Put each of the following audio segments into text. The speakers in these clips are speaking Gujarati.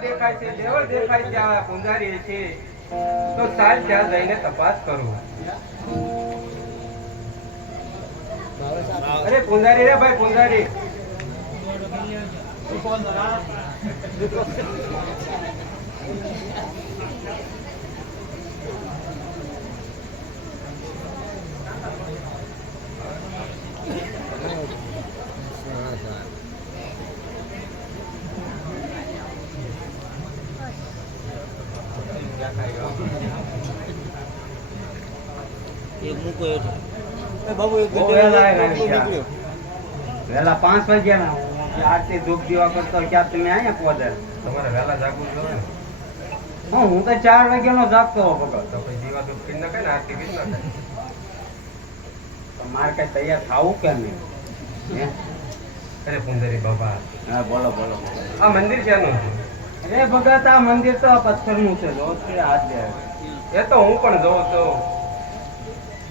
દેખાય છે, દેવળ દેખાય છે, આ પૂંજારી છે. તો સાલ ત્યાં જઈને તપાસ કરો. અરે પૂંજારી રે ભાઈ પૂંજારી એક મૂકો હેઠે. એ બાબુ એક બહુ ગઢે વહેલા એક આવ્યા ટોપલો છે. નીકળ્યો. વહેલા પાંચ વાગ્યા ના આરતી ધૂપ દીવા કરતો ક્યાં તમે અહીંયા પહોંચે તમારે વહેલા જાગવું જોઈએ હા હું તો ચાર વાગ્યાનો જાગતો હો ભગત તો પછી દીવા ધૂપ કરી નાખે ને આરતી કરી નાખે તો મારે કઈ તૈયાર થવું કે નહીં? હે? અરે પુંદરી બાબા. હા બોલો બોલો આ મંદિર ક્યાંનું છે અરે ભગત આ મંદિર તો આ પથ્થરનું છે. જો છે હાથ એ તો હું પણ જોઉં તો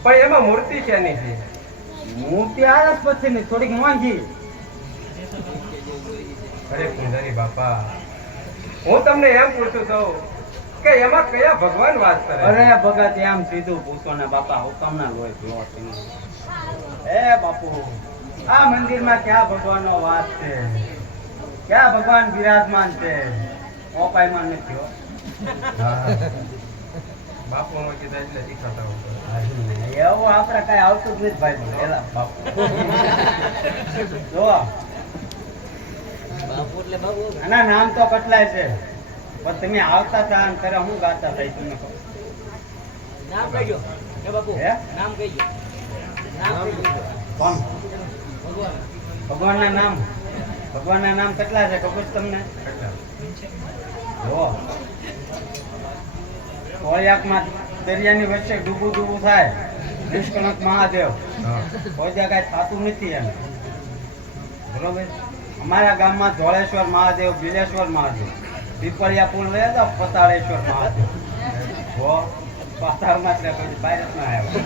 પણ એમાં મૂર્તિ ક્યાંની છે? મૂર્તિ આ પછી ની થોડીક મોંઘી અરે પુંદરી બાપા હું તમને એમ પૂછું છું કે એમાં કયા ભગવાન વાત કરે? અરે ભગત એમ સીધું પૂછો ને બાપા હુકમ ના હોય જો એ બાપુ આ મંદિરમાં ક્યાં ભગવાનનો વાત છે? ક્યાં ભગવાન બિરાજમાન છે? ઓપાયમાં નથી હો. બાપુ નો કીધા એટલે શીખાતા એવું આપણે કઈ આવતું જ નથી ભાઈ એલા બાપુ. જો બાપુ એટલે બાબુ આના નામ તો કેટલાય છે. પણ તમે આવતા હતા અને ત્યારે હું ગાતા હતા તમને કહું. નામ કહેજો. બાપુ હે? નામ કહેજો. નામ કોણ? ભગવાન. ભગવાનના નામ? ભગવાનના નામ કેટલા છે ખબર છે તમને? જો. કોળિયાકમાં દરિયાની વચ્ચે ડૂબું ડૂબું થાય. નિષ્કણક મહાદેવ. કોઈ જગ્યાએ થતું નથી એમ. બરોબર? અમારા ગામમાં ધોળેશ્વર મહાદેવ બિલેશ્વર મહાદેવ. પીપળિયા પુલ લઈએ તો પતાળેશ્વર મહાદેવ. પાતાળમાં જ ના આવ્યો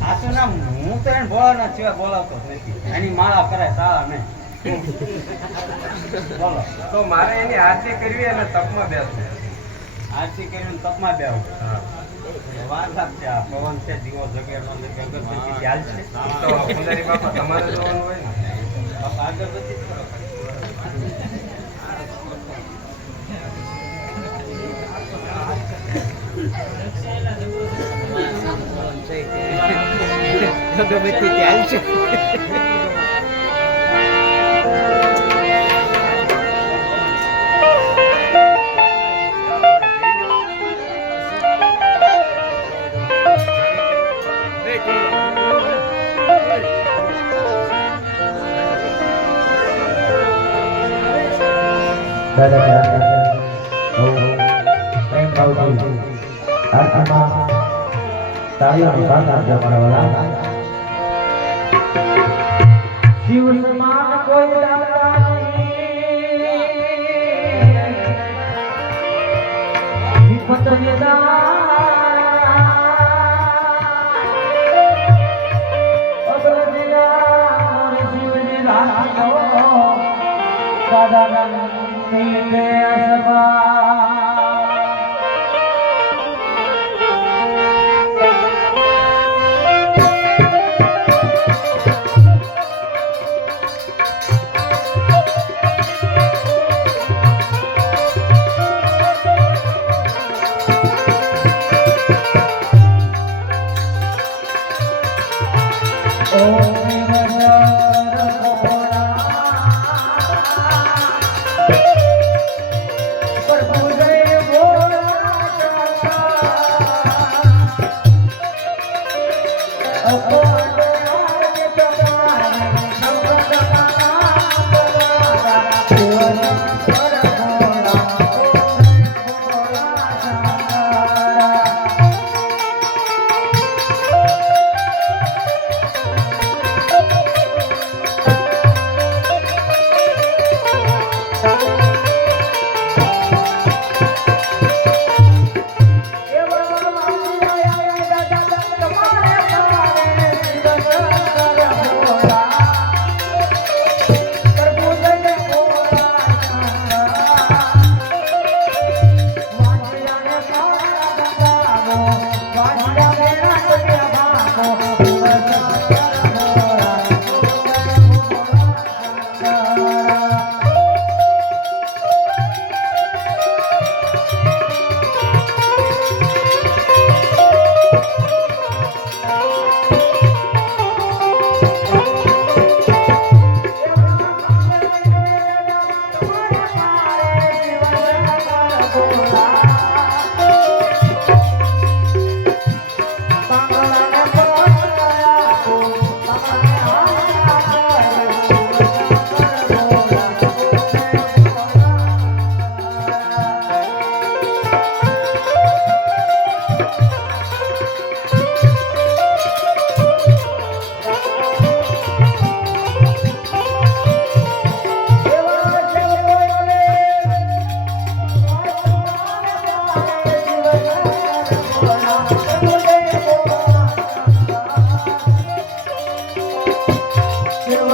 સાચું નામ હું તો એને બોલાવના સિવાય બોલાવતો નથી. એની માળા કરે સારા નહીં. બોલો. તો મારે એની આરતી કરવી અને તપમાં બેસવું. આરતી કરીને તપમાં બેવું વાર લાગશે આ પવન છે દીવો જગેડનો તમારે અગરબત્તી ખ્યાલ છે તો પુંજારી બાપા તમારે જોવાનું હોય ને બાપા અગરબત્તી જ કરો અગરબત્તી ત્યાં છે કોઈ દાતા નહીં વિપત Oh, oh.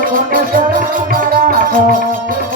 सुन कर मरा हो